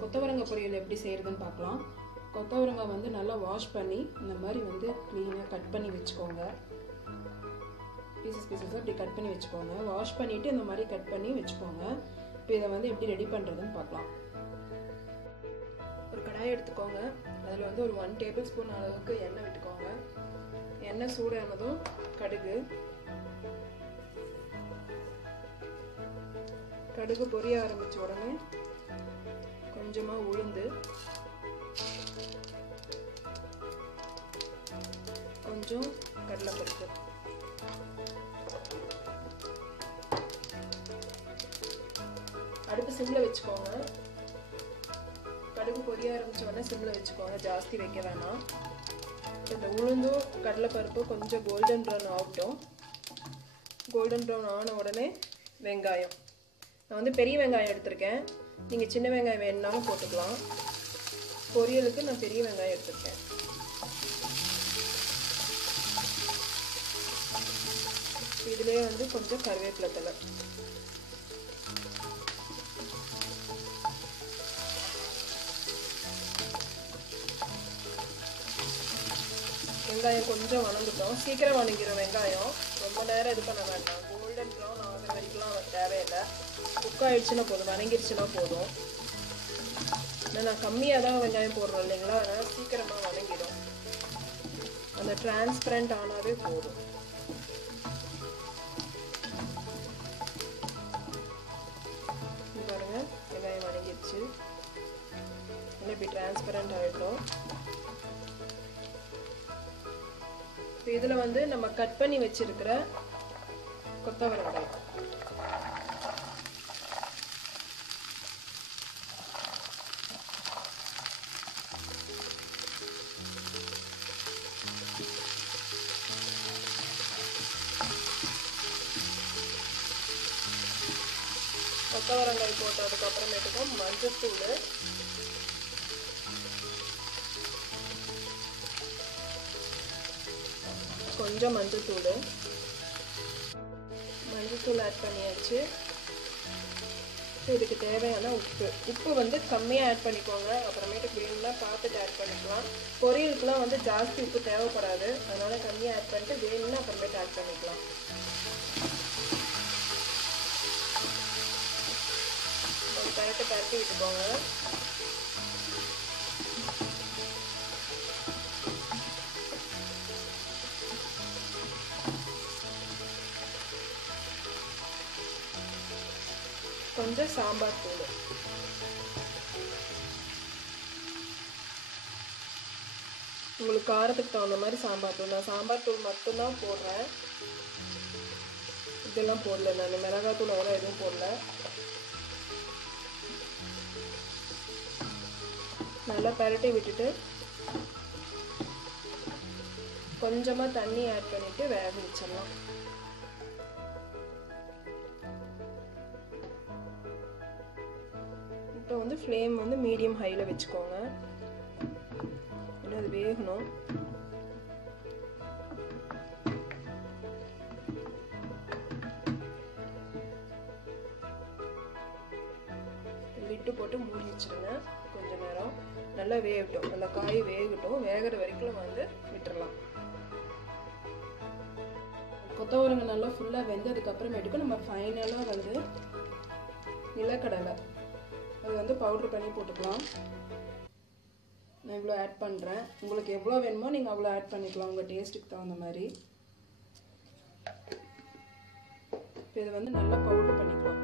கொத்தவரங்காய் பொரியல் எப்படி செய்கிறதுன்னு பார்க்கலாம். கொத்தவரங்காய் வந்து நல்லா வாஷ் பண்ணி இந்த மாதிரி வந்து க்ளீனாக கட் பண்ணி வச்சுக்கோங்க. பீசஸாக இப்படி கட் பண்ணி வச்சுக்கோங்க. வாஷ் பண்ணிவிட்டு இந்த மாதிரி கட் பண்ணி வச்சுக்கோங்க. இப்போ இதை வந்து எப்படி ரெடி பண்ணுறதுன்னு பார்க்கலாம். ஒரு கடாயை எடுத்துக்கோங்க. அதில் வந்து ஒரு 1 டேபிள் ஸ்பூன் அளவுக்கு எண்ணெய் விட்டுக்கோங்க. எண்ணெய் சூடானதும் கடுகு பொரிய ஆரம்பித்த உடனே கொஞ்சமாக உளுந்து, கொஞ்சம் கடலைப்பருப்பு, அடுப்பு சிம்மில் வச்சுக்கோங்க. கடுகு பொரிய ஆரம்பித்த உடனே சிம்மில் வச்சுக்கோங்க, ஜாஸ்தி வைக்க வேணாம். இந்த உளுந்தும் கடலைப்பருப்பு கொஞ்சம் கோல்டன் ப்ரௌன் ஆகட்டும். கோல்டன் ப்ரௌன் ஆன உடனே வெங்காயம், நான் வந்து பெரிய வெங்காயம் எடுத்திருக்கேன். நீங்கள் சின்ன வெங்காயம் வேணுனாலும் போட்டுக்கலாம். பொரியலுக்கு நான் பெரிய வெங்காயம் எடுத்திருக்கேன். இதுலேயே வந்து கொஞ்சம் கருவேப்பிலை தழை, வெங்காயம் கொஞ்சம் வணங்கிட்டோம். சீக்கிரம் வணங்கிடும் வெங்காயம், ரொம்ப நேரம் இது பண்ண வேண்டாம். கோல்டன் ப்ரௌன் ஆகிற வரைக்கும்லாம் தேவையில்லை. குக் ஆகிடுச்சுன்னா போதும், வணங்கிடுச்சுன்னா போதும். ஆனால் நான் கம்மியாக தான் வெங்காயம் போடுறோம் இல்லைங்களா, அதனால் சீக்கிரமாக வணங்கிடும். அந்த டிரான்ஸ்பரண்ட் ஆனாவே போதும். பாருங்க, வெங்காயம் வணங்கிடுச்சு. இன்னும் இப்படி டிரான்ஸ்பரண்ட் ஆகிடும். இப்போ இதில் வந்து நம்ம கட் பண்ணி வச்சிருக்கிற கொத்தவரங்காய், கொத்தவரங்காய் போட்டதுக்கு அப்புறமேட்டுக்கும் மஞ்சத்தூள், கொஞ்சம் மஞ்சத்தூள் ஆட் பண்ணியாச்சு. இதுக்கு தேவையான உப்பு வந்து கம்மியாக ஆட் பண்ணிக்கோங்க. அப்புறமேட்டுக்கு வேணும்னா பார்த்துட்டு ஆட் பண்ணிக்கலாம். பொரியலுக்குலாம் வந்து ஜாஸ்தி உப்பு தேவைப்படாது, அதனால கம்மியாக ஆட் பண்ணிட்டு வேணும்னா அப்புறமேட்டு ஆட் பண்ணிக்கலாம். ஒரு பரட்டி விட்டுக்கோங்க. கொஞ்சம் சாம்பார் தூள், உங்களுக்கு காரத்துக்கு தகுந்த மாதிரி சாம்பார் தூள். நான் சாம்பார் தூள் மட்டும்தான் போடுறேன், இதெல்லாம் போடல. நான் மிளகாத்தூள் அவ்வளோ எதுவும் போடல. நல்லா பரட்டி விட்டுட்டு கொஞ்சமாக தண்ணி ஆட் பண்ணிட்டு வேக வச்சிடலாம். இப்போ வந்து ஃப்ளேம் வந்து மீடியம் ஹையில் வச்சுக்கோங்க, இன்னும் அது வேகணும். லிட்டு போட்டு மூடி வச்சுருங்க. கொஞ்ச நேரம் நல்லா வேகட்டும், அந்த காய் வேகட்டும். வேகிற வரைக்கும் வந்து விட்டுறலாம். கொத்தவரங்காய் நல்லா ஃபுல்லாக வெந்ததுக்கு அப்புறமேட்டுக்கு நம்ம ஃபைனலாக வந்து நிலக்கடலை அது வந்து பவுடர் பண்ணி போட்டுக்கலாம். நான் இவ்வளோ ஆட் பண்ணுறேன். உங்களுக்கு எவ்வளோ வேணுமோ நீங்கள் அவ்வளோ ஆட் பண்ணிக்கலாம், உங்கள் டேஸ்ட்டுக்கு தகுந்த மாதிரி. இப்போ இதை வந்து நல்லா பவுடர் பண்ணிக்கலாம்.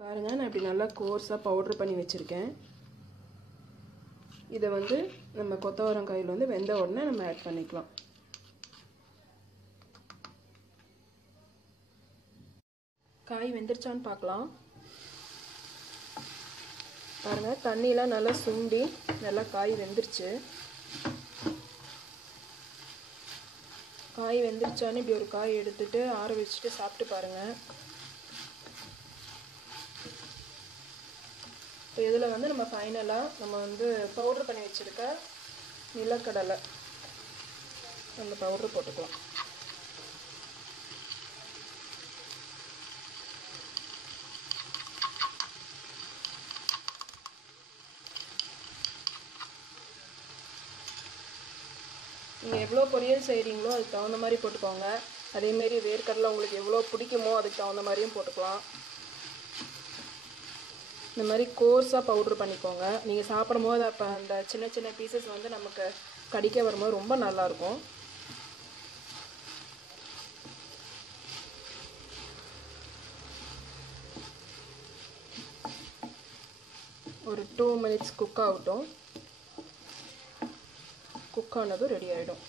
பாருங்க, நான் இப்படி நல்லா கோர்ஸாக பவுடர் பண்ணி வச்சுருக்கேன். இதை வந்து நம்ம கொத்தவரங்காயில் வந்து வெந்த உடனே நம்ம ஆட் பண்ணிக்கலாம். காய் வெந்துருச்சான்னு பார்க்கலாம். பாருங்கள், தண்ணியெலாம் நல்லா சுண்டி நல்லா காய் வெந்துருச்சு. காய் வெந்துருச்சான்னு இப்படி ஒரு காய் எடுத்துட்டு ஆற வச்சுட்டு சாப்பிட்டு பாருங்கள். இப்போ இதில் வந்து நம்ம ஃபைனலாக நம்ம வந்து பவுட்ரு பண்ணி வச்சுருக்க நிலக்கடலை அந்த பவுட்ரு போட்டுக்கலாம். நீங்கள் எவ்வளோ பொரியல் செய்கிறீங்களோ அதுக்கு தகுந்த மாதிரி போட்டுக்கோங்க. அதேமாரி வேர்க்கடலை உங்களுக்கு எவ்வளோ பிடிக்குமோ அதுக்கு தகுந்த மாதிரியும் போட்டுக்கலாம். இந்த மாதிரி கோர்ஸாக பவுட்ரு பண்ணிக்கோங்க. நீங்கள் சாப்பிடும்போது அப்போ அந்த சின்ன சின்ன பீசஸ் வந்து நமக்கு கடிக்க வரும்போது ரொம்ப நல்லாயிருக்கும். ஒரு 2 minutes குக் ஆகட்டும். குக் ஆனதும் ரெடி ஆகிடும்.